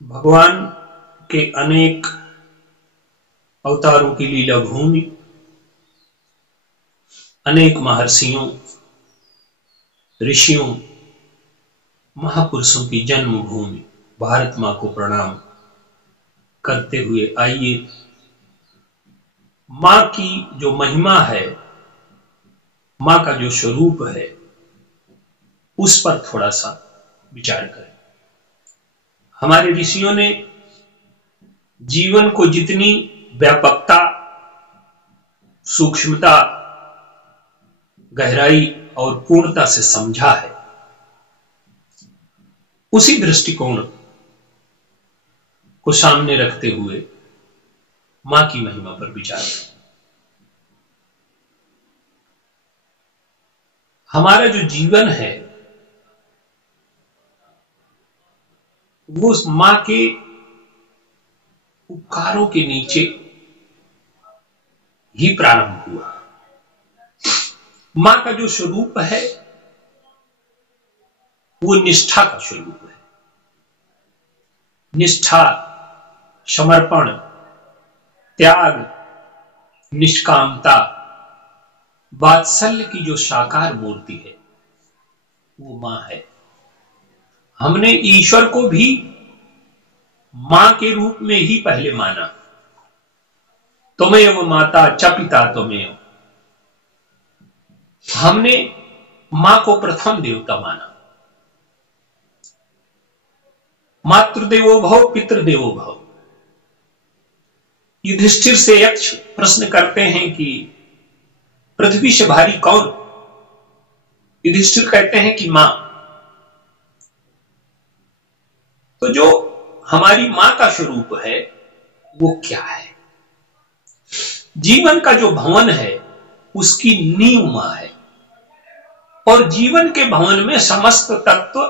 भगवान के अनेक अवतारों की लीला भूमि, अनेक महर्षियों, ऋषियों, महापुरुषों की जन्मभूमि भारत मां को प्रणाम करते हुए आइए मां की जो महिमा है, मां का जो स्वरूप है, उस पर थोड़ा सा विचार करें। हमारे ऋषियों ने जीवन को जितनी व्यापकता, सूक्ष्मता, गहराई और पूर्णता से समझा है, उसी दृष्टिकोण को सामने रखते हुए मां की महिमा पर विचार करें। हमारा जो जीवन है वो उस मां के उपकारों के नीचे ही प्रारंभ हुआ। मां का जो स्वरूप है वो निष्ठा का स्वरूप है। निष्ठा, समर्पण, त्याग, निष्कामता, वात्सल्य की जो साकार मूर्ति है वो मां है। हमने ईश्वर को भी मां के रूप में ही पहले माना। त्वमेव माता च पिता त्वमेव। हमने मां को प्रथम देवता माना। मातृदेवो भव पितृदेवो भव। युधिष्ठिर से यक्ष प्रश्न करते हैं कि पृथ्वी से भारी कौन? युधिष्ठिर कहते हैं कि मां। तो जो हमारी मां का स्वरूप है वो क्या है? जीवन का जो भवन है उसकी नींव मां है। और जीवन के भवन में समस्त तत्व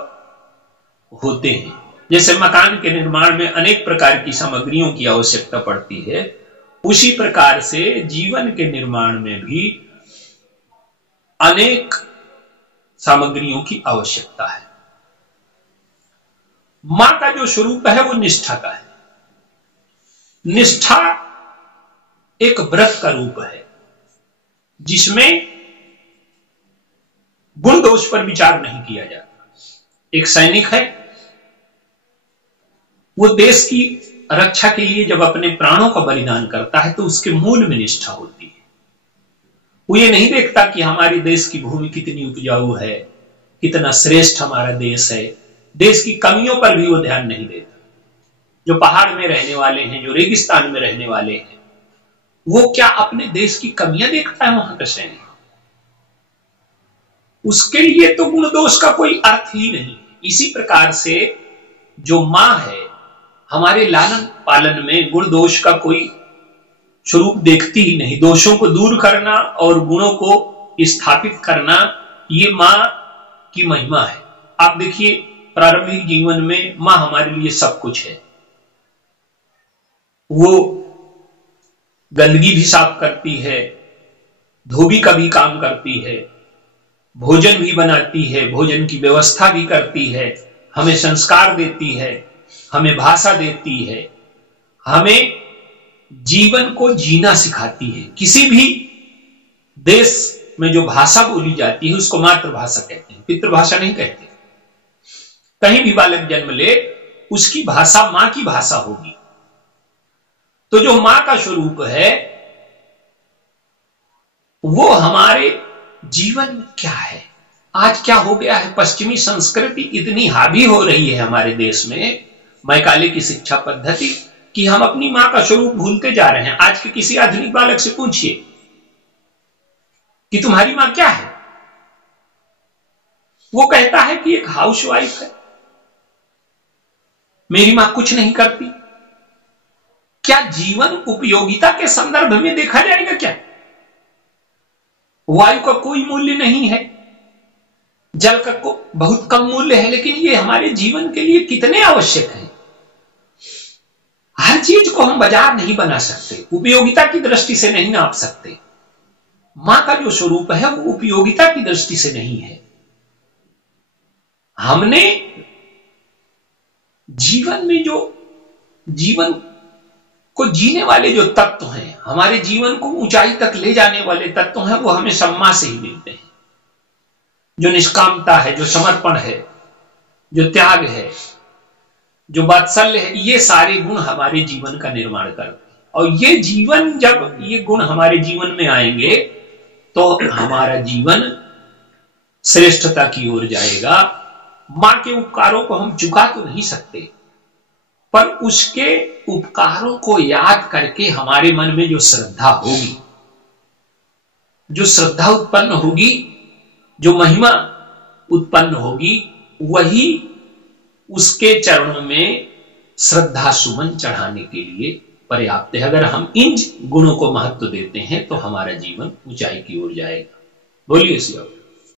होते हैं। जैसे मकान के निर्माण में अनेक प्रकार की सामग्रियों की आवश्यकता पड़ती है, उसी प्रकार से जीवन के निर्माण में भी अनेक सामग्रियों की आवश्यकता है। मां का जो स्वरूप है वो निष्ठा का है। निष्ठा एक व्रत का रूप है जिसमें गुण दोष पर विचार नहीं किया जाता। एक सैनिक है, वो देश की रक्षा के लिए जब अपने प्राणों का बलिदान करता है तो उसके मूल में निष्ठा होती है। वो ये नहीं देखता कि हमारे देश की भूमि कितनी उपजाऊ है, कितना श्रेष्ठ हमारा देश है। देश की कमियों पर भी वो ध्यान नहीं देता। जो पहाड़ में रहने वाले हैं, जो रेगिस्तान में रहने वाले हैं, वो क्या अपने देश की कमियां देखता है वहां का सैनिक? उसके लिए तो गुण दोष का कोई अर्थ ही नहीं। इसी प्रकार से जो मां है, हमारे लालन पालन में गुण दोष का कोई स्वरूप देखती ही नहीं। दोषों को दूर करना और गुणों को स्थापित करना, ये मां की महिमा है। आप देखिए, प्रारंभिक जीवन में मां हमारे लिए सब कुछ है। वो गंदगी भी साफ करती है, धोबी का भी काम करती है, भोजन भी बनाती है, भोजन की व्यवस्था भी करती है, हमें संस्कार देती है, हमें भाषा देती है, हमें जीवन को जीना सिखाती है। किसी भी देश में जो भाषा बोली जाती है उसको मातृभाषा कहते हैं, पितृभाषा नहीं कहते। कहीं भी बालक जन्म ले, उसकी भाषा मां की भाषा होगी। तो जो मां का स्वरूप है वो हमारे जीवन में क्या है? आज क्या हो गया है, पश्चिमी संस्कृति इतनी हावी हो रही है हमारे देश में, मैकाले की शिक्षा पद्धति, कि हम अपनी मां का स्वरूप भूलते जा रहे हैं। आज के किसी आधुनिक बालक से पूछिए कि तुम्हारी मां क्या है, वो कहता है कि एक हाउसवाइफ है, मेरी मां कुछ नहीं करती। क्या जीवन उपयोगिता के संदर्भ में देखा जाएगा क्या? वायु का कोई मूल्य नहीं है, जल का बहुत कम मूल्य है, लेकिन ये हमारे जीवन के लिए कितने आवश्यक है। हर चीज को हम बाजार नहीं बना सकते, उपयोगिता की दृष्टि से नहीं नाप सकते। मां का जो स्वरूप है वो उपयोगिता की दृष्टि से नहीं है। हमने जीवन में जो जीवन को जीने वाले जो तत्व हैं, हमारे जीवन को ऊंचाई तक ले जाने वाले तत्व हैं, वो हमें सम्मा से ही मिलते हैं। जो निष्कामता है, जो समर्पण है, जो त्याग है, जो वात्सल्य है, ये सारे गुण हमारे जीवन का निर्माण करते हैं। और ये जीवन, जब ये गुण हमारे जीवन में आएंगे तो हमारा जीवन श्रेष्ठता की ओर जाएगा। मां के उपकारों को हम चुका तो नहीं सकते, पर उसके उपकारों को याद करके हमारे मन में जो श्रद्धा होगी, जो श्रद्धा उत्पन्न होगी, जो महिमा उत्पन्न होगी, वही उसके चरणों में श्रद्धा सुमन चढ़ाने के लिए पर्याप्त है। अगर हम इन गुणों को महत्व देते हैं तो हमारा जीवन ऊंचाई की ओर जाएगा। बोलिए श्री